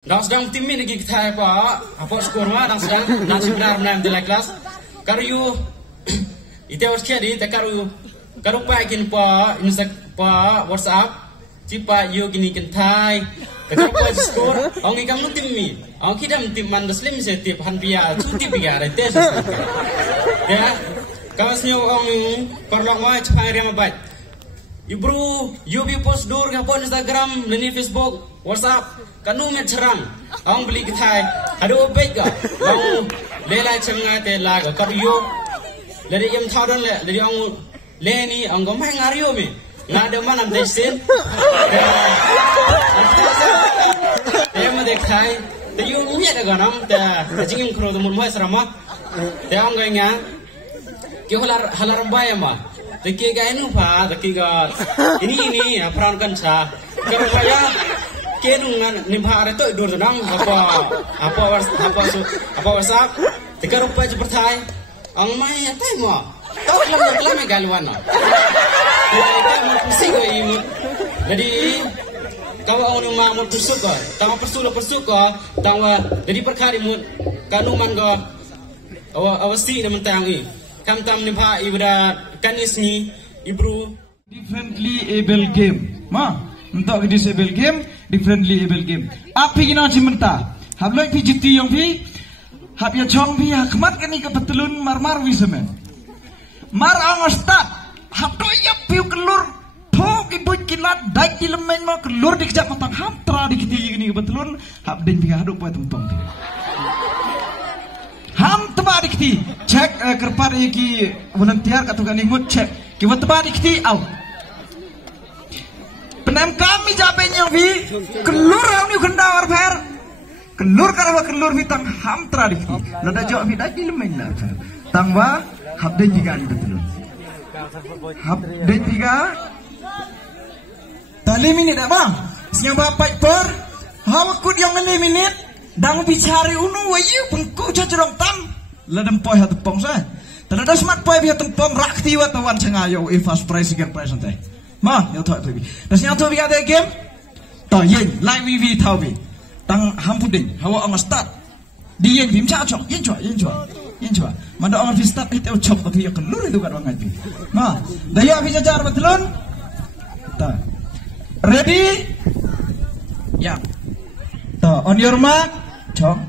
Dan sedang tim ini kita apa skor mah dan sedang sebenar menang di kelas. Kalau you itu harus jadi, tapi kalau pakai WhatsApp, cipa you gini kentai, kalau pas skor, orang ikan lu tim ini, orang kita tim mandaslim setip hanpia, cuti biar itu ya. Kalau senyum orang perlu mau cepat yang baik. Bro, you be post dur kapon Instagram, lini Facebook, WhatsApp, kanu met cerang. Ang beli kita, ada baik ga? Ang lelai cengai te laga. Kalau you, dari yang tahu dan dari ang leni, ang gomai ngario mi, ngada mana desin. Dia mah dekai,แต่you miat aga nam,แต่จริงๆkalau temun muai serama,แต่ang gayanya, kau halar bayar mah. Taki ga inu pa, taki ga ini peran kan sa. Kalau saya kenungan nimpa itu dur nang apa WhatsApp. Jika rupa seperti ang mai ya tahu tahu lama galuan. Kita mau pusing kau ini. Jadi kalau orang mau pusuk kau, tahu persuk kau, tahu jadi perkara mu kanuman kau awasi dengan tangi. Kam tam nimpa ibadah kanis ni ibru differently able game untuk disable game differently able game api kena cimenta habloi pi jiti yang pi hab ya chong pi hakmat kani ke betulun mar wisemen mar ang start hab to ya pi kelur thok ibu kilat dai kilemen ma kelur dikjak matang ham tra dikiti gini ke betulun hab ding pi haduk poe tempong ham tebak dikti cek kerpar ki volunteer atau kan ingut cek kiwa tebak dikti out penem kami japenya vi kelur ni kendawar per kelur karawa kelur vi tang ham tra dikti nada jawab vi dah dilemen lah tangwa hab den tiga ni betul hab den tiga tali minit bang siang bapak per hawakut yang ngeli minit dang bicara unu wayu pengku cerong tam ladem poi hatu pong sa tada smart poi bi hatu pong rakti watawan cengayo fast price second price ante ma yo thoi bi das nya to bi ga game to yin live vv thau bi tang hampuding hawa ang start di yin bim cha chok yin chwa manda ang fi start itu chok to ya kelur itu kan wangai bi ma daya bi jajar betlun ta ready ya to on your mark chong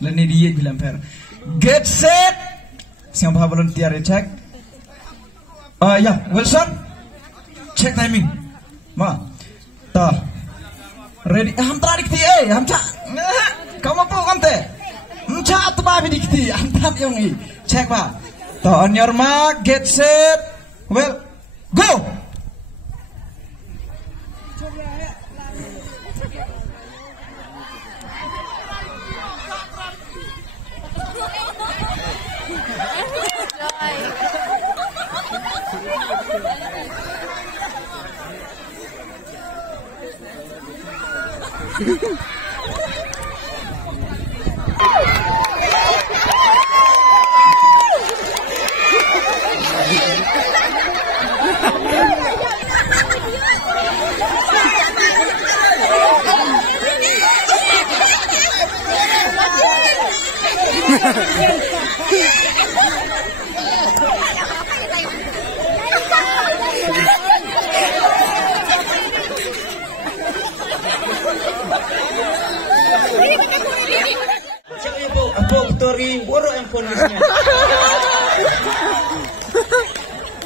leni dia bilang per get set siapa volunteer check ya Wilson check timing ma ta ready ham tarik ti ham cha kamu po kante cha tu ba bi dikti ham tam yang i check ba to on your mark get set well go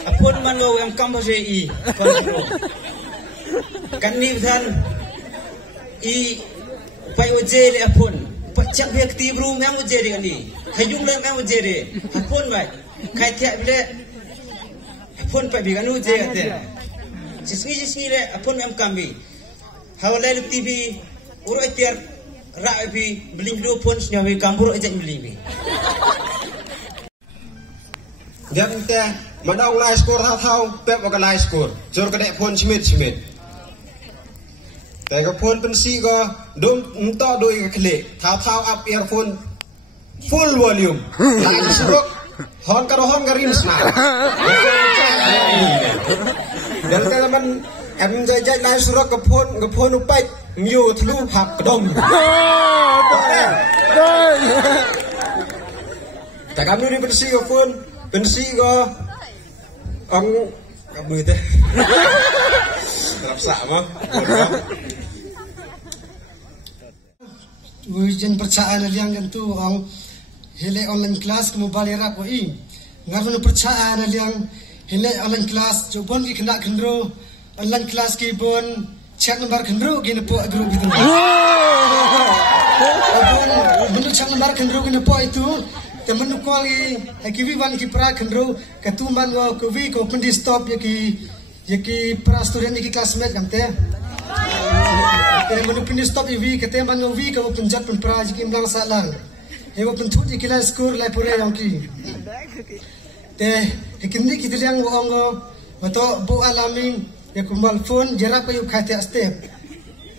Apun mano yang kampus i kan ni than i pai ojele apun pacak व्यक्ति bru ngam ojele ni hayung le ngam ojele apun bai kai thia bile apun pai bi kan ojele te sisni le apun ngam kambi hawale tv uro itiar ra bi bling do pun snyawi kambur ejak bling bi Dia minta mana orang skor tahu pep akan live skor jor kedek pun smithแต่ก็พนเป็นซีก็ดมต่อโดยคลิกท้าอัพเอียร์โฟน full volume หลังสุดฮอนกระห้องกระริมสนามเดี๋ยวแต่มันแอมใจไล่สุดกับพนอุป miu thlu phak kedom ta kami ni pensi ko pun pensi ko ang kamu teh terasa mah ujian percaya yang tentu ang hele online class ke mobile era ko i ngaron percaya yang hele online class jobon ki kena kendro online class ki bon cek nomor kendro gini po group itu bon cek nomor kendro gini po itu temen kuali kiwi wan ki pra kendro ketuman wa kiwi ko pendi stop yaki pra student ki classmate kamte menu pendi stop iwi kete man wi ko penjat pen pra ki mlang salang hewa penthut ikila skor lai pure yang ki te kini kita liang wong wato bu alamin ya kumal phone jarak kayu khate step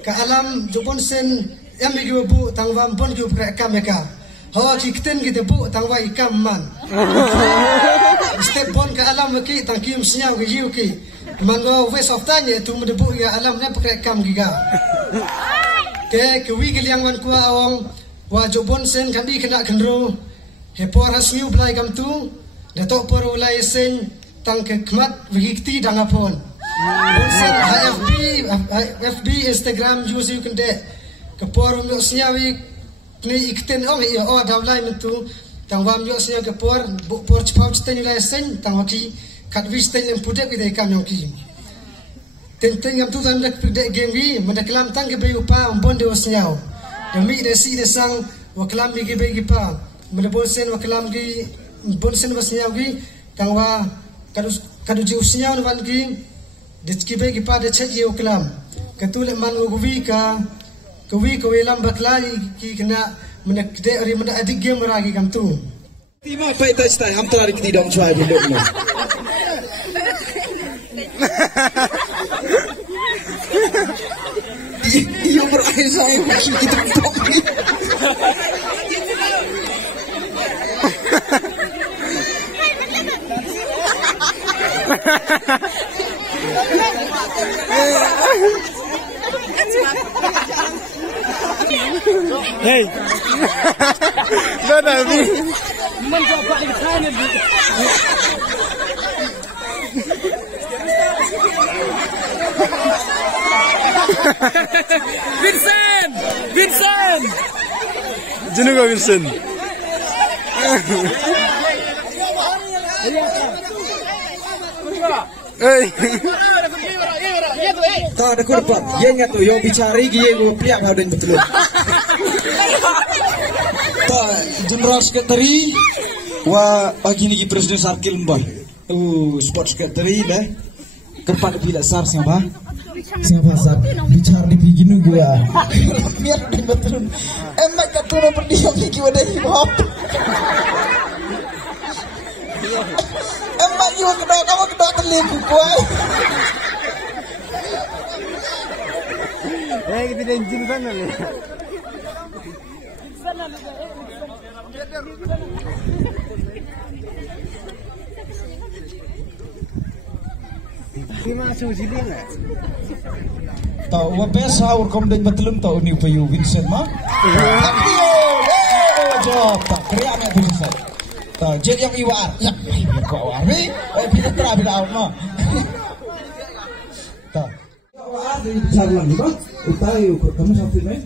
ka alam jobon sen yami ki bu tangwam bon ki upra kameka hawa ki kiten ki bu tangwa ikam man step bon ka alam ki tangkim snyau ki yu ki mango waste of time tu mu bu ya alam ne pakra kam giga te ki wi ki liang wan kwa awong wa jobon sen kami kena kendro hepor hasmiu blai kam tu datuk por ulai sen tang ke khmat wikti dangapon sen FB Instagram use you can de ke por mo sniawi ni ikten ong i o dawlai mentu tang wam yo snia ke por chpau chten ulai sen tang waki kat wi sten yang pude bi de kam yo ki ten ngam tu dan de game wi mendaklam tang ke bayu pa bon de osniao demi de si de sang waklam mi ke bayi pa mendabol sen waklam gi bonsen wasnya gi tangwa kadu jiusnya wan gi ditki be gi pa de chet ye oklam katul man gowi ka lam baklai ki kena menak de ri mena adik game ragi kam tu Tima pai ta stai am tari ki dong chwai bu mo Iyo berai saya masih kita tok ni Hey, mana ni? Mana kau di sana ni? Vincent, jenuh kau Vincent. Hey. Tak ada korban. Yang tu yang bicara dia yang pilihan ada yang betul. Tak General Secretary wa pagi ni Presiden Sarkil Mbah. Sport Secretary dah. Kepada bila sar siapa? Siapa sar? Bicara di begini gua. Biar ada betul. Emak kata orang berdiam ni kau dah hip-hop. Emak you kamu kedok terlibu gua. Kita dancing sana ni. Lima suji ni lah. Tahu apa sahur kau dah betul tahu ni payu Vincent mah? Jawab tak kriak nak Vincent. Tahu jet yang iwar. Ya, kau awar ni. Bila terang bila awar mah. Tahu. Awar ni jalan ni mah. Utai kamu sampai ni.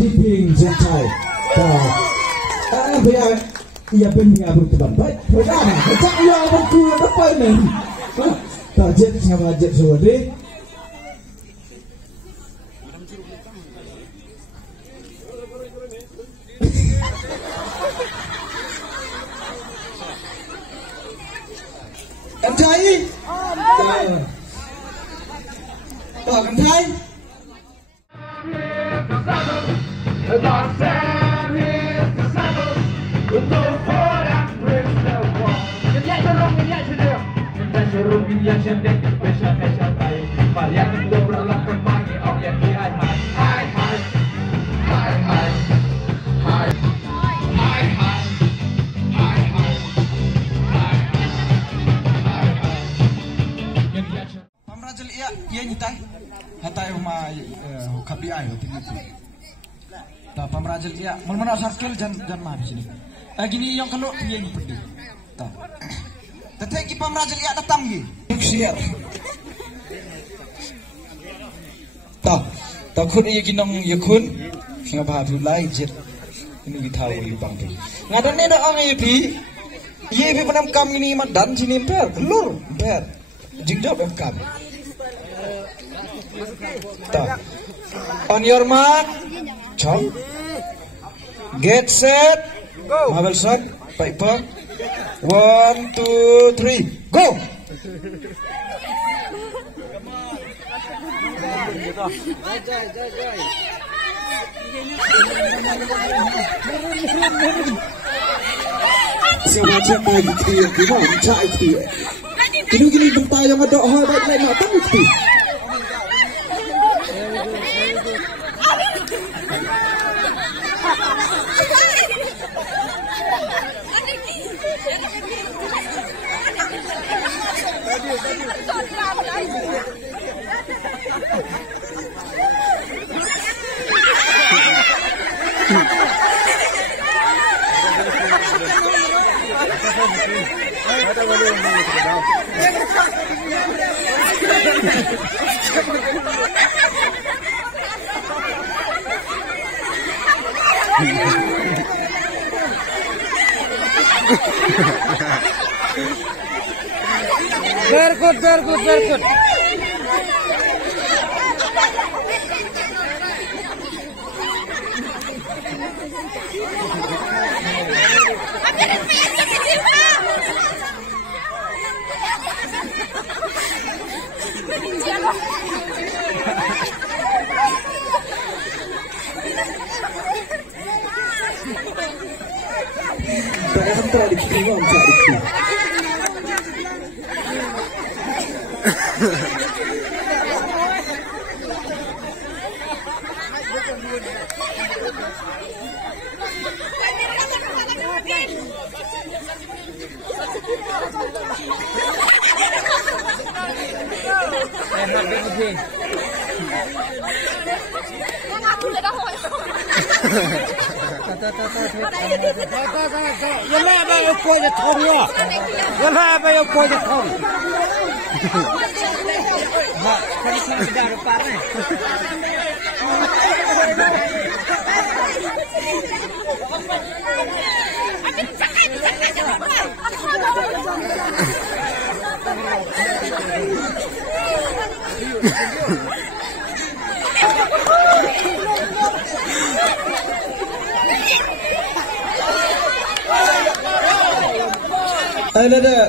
Diping jentai. Tahu. Karena biar ia punya berteman baik. Bagaimana? Macam ia berkuat apa ni? Tak jet sama jet suara. Kantai. Tak kantai. Pamrajal ia nyitai hatai rumah kabi ya, tak pamrajal dia, mana sarkel jangan mah di sini. Gini yang kalau dia ni pergi, tak. Tetapi pamrajal dia datang ni, share. Tak, takut ia kinong yakun, singa bahagian lain jet. Ini kita tahu di bangkit. Ngadan ni dah orang ye penam kam ini mat dan sini per, lur per, jingdap kam. Tak. On your mark, chop, get set, marble shot, paper, 1, 2, 3, go. Semacam bagi dia, dia mencari dia. Gini bentar yang ada hal baik lain nak tahu dia. Very good.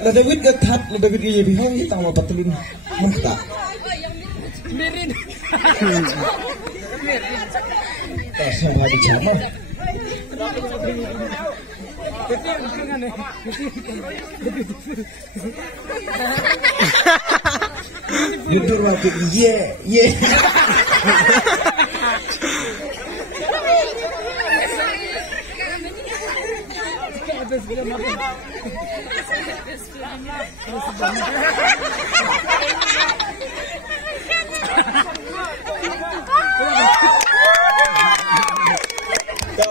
Ada wit ketat, ada wit gaya bihau ini tanggal patulun muka. Mirin. Sama bicara. Jujur waktu ye.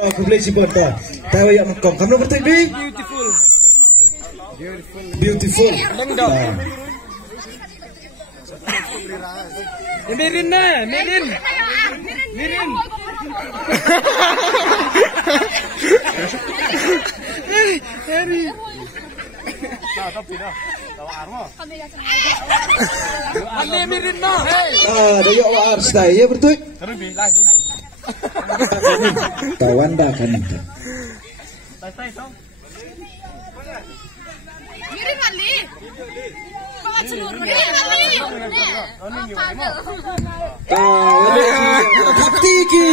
Aku boleh sebut dah. Tahu yang mengkong. Kamu bertemu? Beautiful. Mirin. Harry. Mirin no. Dayo war stay ya betul. Kawan dah kan itu. Mirin mali. Mirin mali. Kaptiki.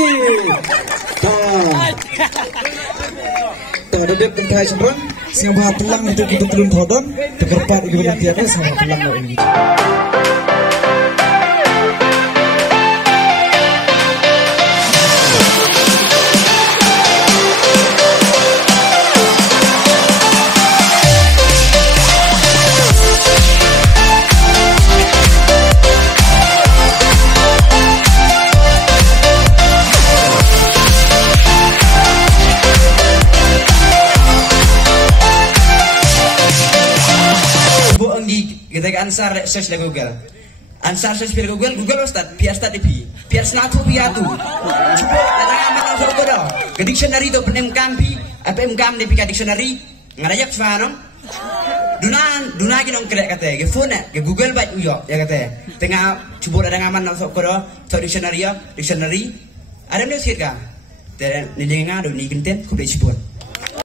Ada dia pentai sembrang, siapa pelang itu kita belum tahu, terkepat di dalam tiada sama pelang ini. kita ke ansar search di Google. Ansar search di Google Ustad, biar Ustad ipi. Biar senatu biar tu. Cuba datang amat langsung ke dah. Ke dictionary tu penemkam pi, apa emkam di pika dictionary. Ngarajak sefanong. Duna kinong kerek kata, ke phone ke Google baik uyok ya kata. Tengah cuba datang amat langsung ke dah. So dictionary. Ada ni sikit kan? Dan ni jangan ada ni content kau boleh cuba.